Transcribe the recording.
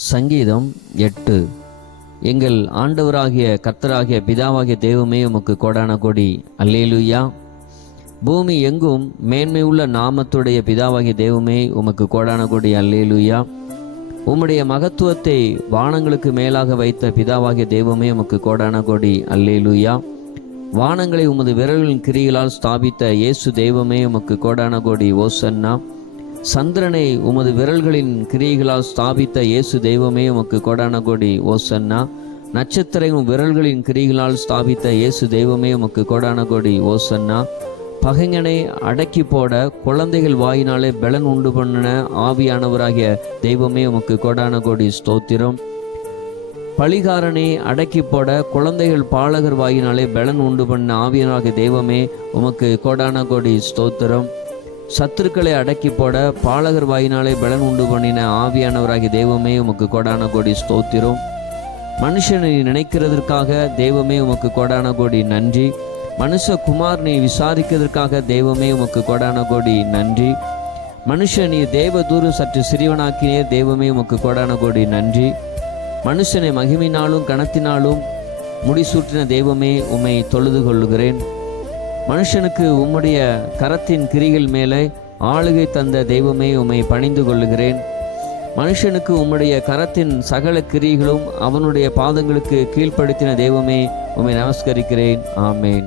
சங்கீதம் எட்டு. எங்கள் ஆண்டவராகிய கர்த்தராகிய பிதாவாகிய தெய்வமே உமக்கு கோடான கொடி. அல்லேலுயா. பூமி எங்கும் மேன்மை உள்ள நாமத்துடைய பிதாவாகிய தெய்வமே உமக்கு கோடான கொடி. அல்லேலுயா. உம்முடைய மகத்துவத்தை வானங்களுக்கு மேலாக வைத்த பிதாவாகிய தெய்வமே உமக்கு கோடான கொடி. அல்லேலுயா. வானங்களை உமது விரலின் கிரிகளால் ஸ்தாபித்த இயேசு தெய்வமே உமக்கு கோடான கோடி. ஓசன்னா. சந்திரனை உமது விரல்களின் கிரியைகளால் ஸ்தாபித்த இயேசு தெய்வமே உமக்கு கொடான கோடி ஓசன்னா. நட்சத்திரம் விரல்களின் கிரிகளால் ஸ்தாபித்த இயேசு தெய்வமே உமக்கு கொடான கோடி ஓசன்னா. பகைஞனை அடக்கி போட குழந்தைகள் வாயினாலே பலன் உண்டு பண்ணின ஆவியானவராகிய தெய்வமே உமக்கு கொடான கோடி ஸ்தோத்திரம். பழிகாரனை அடக்கி போட குழந்தைகள் பாலகர் வாயினாலே பலன் உண்டு பண்ண ஆவியனாகிய தெய்வமே உமக்கு கோடான கோடி ஸ்தோத்திரம். சத்துருக்களை அடக்கி போட பாலகர் வாயினாலே பலன் உண்டு பண்ணின ஆவியானவராகி தெய்வமே உமக்கு கோடான கோடி ஸ்தோத்திரம். மனுஷனை நினைக்கிறதற்காக தெய்வமே உமக்கு கோடான கோடி நன்றி. மனுஷ குமார் நீ விசாரிக்கிறதற்காக தெய்வமே உமக்கு கோடான கோடி நன்றி. மனுஷன் நீ தேவ தூரம் சற்று சிறியவனாக்கினே தெய்வமே உமக்கு கோடான கோடி நன்றி. மனுஷனை மகிமையினாலும் கணத்தினாலும் முடிசூட்டின தெய்வமே உம்மை தொழுது கொள்ளுகிறேன். மனுஷனுக்கு உம்முடைய கரத்தின் கிரிகள் மேலே ஆளுகை தந்த தெய்வமே உம்மை பணிந்து கொள்ளுகிறேன். மனுஷனுக்கு உம்முடைய கரத்தின் சகல கிரிகளும் அவனுடைய பாதங்களுக்கு கீழ்ப்படுத்தின தெய்வமே உம்மை நமஸ்கரிக்கிறேன். ஆமேன்.